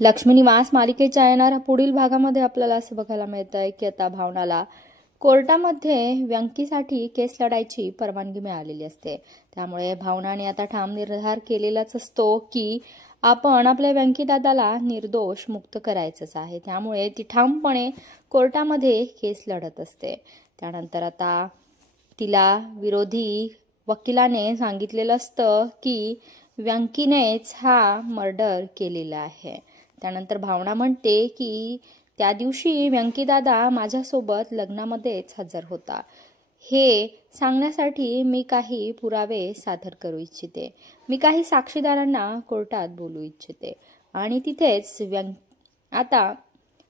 लक्ष्मी निवास मालिकेच्या येणाऱ्या पुढील भागामध्ये आपल्याला असं बघायला मिळतंय की आता भावनाला कोर्टामध्ये व्यंकीसाठी केस लढायची परवानगी मिळालेली असते। त्यामुळे भावनाने आता ठाम निर्धार केलेलाच असतो की आपण आपल्या व्यंकी दादाला निर्दोष मुक्त करायचंच आहे। त्यामुळे ती ठामपणे कोर्टामध्ये केस लढत असते। त्यानंतर आता तिला विरोधी वकिलाने सांगितलेलं असतं की व्यंकीनेच हा मर्डर केलेला आहे। त्यानंतर भावना म्हणते की त्या दिवशी व्यंकी दादा माझ्यासोबत लग्नामध्येच हजर होता, हे सांगण्यासाठी मी काही पुरावे सादर करू इच्छिते। मी काही साक्षीदारांना कोर्टात बोलू इच्छिते। आणि तिथेच आता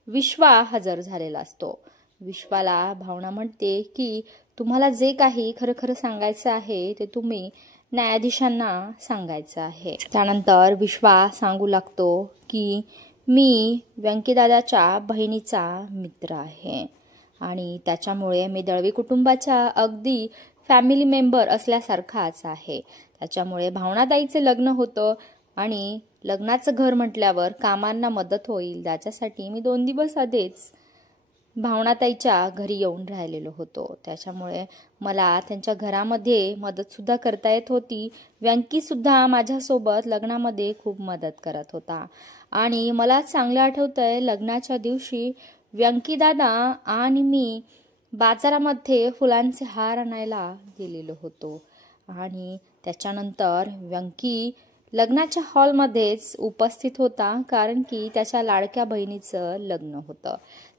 विश्वा हजर झालेला असतो। विश्वाला भावना म्हणते की तुम्हाला जे काही खरं सांगायचं आहे ते तुम्ही न्यायाधीशांना सांगायचं आहे। त्यानंतर विश्वा सांगू लागतो की मी व्यंकी दादाच्या बहिणीचा मित्र आहे आणि त्याच्यामुळे मी दळवी कुटुंबाच्या अगदी फॅमिली मेंबर असल्यासारखाच आहे। त्याच्यामुळे भावनाताईचे लग्न होतं आणि लग्नाचं घर म्हटल्यावर कामांना मदत होईल, त्याच्यासाठी मी 2 दिवस आधीच भावनाताईच्या घरी येऊन राहिलेलो होतो। त्याच्यामुळे मला त्यांच्या घरामध्ये मदत सुद्धा करता येत होती। व्यंकी सुद्धा माझ्यासोबत लग्नामध्ये खूप मदत करत होता आणि मला चांगलं आठवतंय लग्नाच्या दिवशी व्यंकी दादा आणि मी बाजारामध्ये फुलांचे हार आणायला गेलेलो होतो आणि त्याच्यानंतर व्यंकी लग्नाच्या हॉलमध्येच उपस्थित होता, कारण की त्याच्या लाडक्या बहिणीचं लग्न होतं।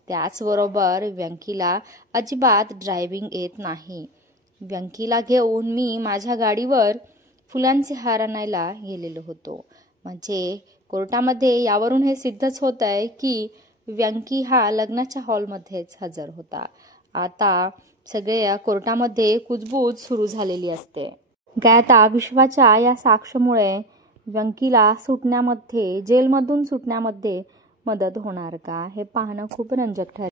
त्याचबरोबर व्यंकीला अजिबात ड्रायव्हिंग येत नाही। व्यंकीला घेऊन मी माझ्या गाडीवर फुलांचे हार आणायला गेलेलो होतो। म्हणजे कोर्टामध्ये यावरून हे सिद्धच होत आहे की व्यंकी हा लग्नाच्या हॉलमध्येच हजर होता। आता सगळ्या कोर्टामध्ये कुजबूज सुरू झालेली असते। आता विश्वाच्या या साक्षीमुळे व्यंकीला जेलमधून सुटण्यामध्ये मदत होणार का, हे पाहणं खूप रंजक ठरेल।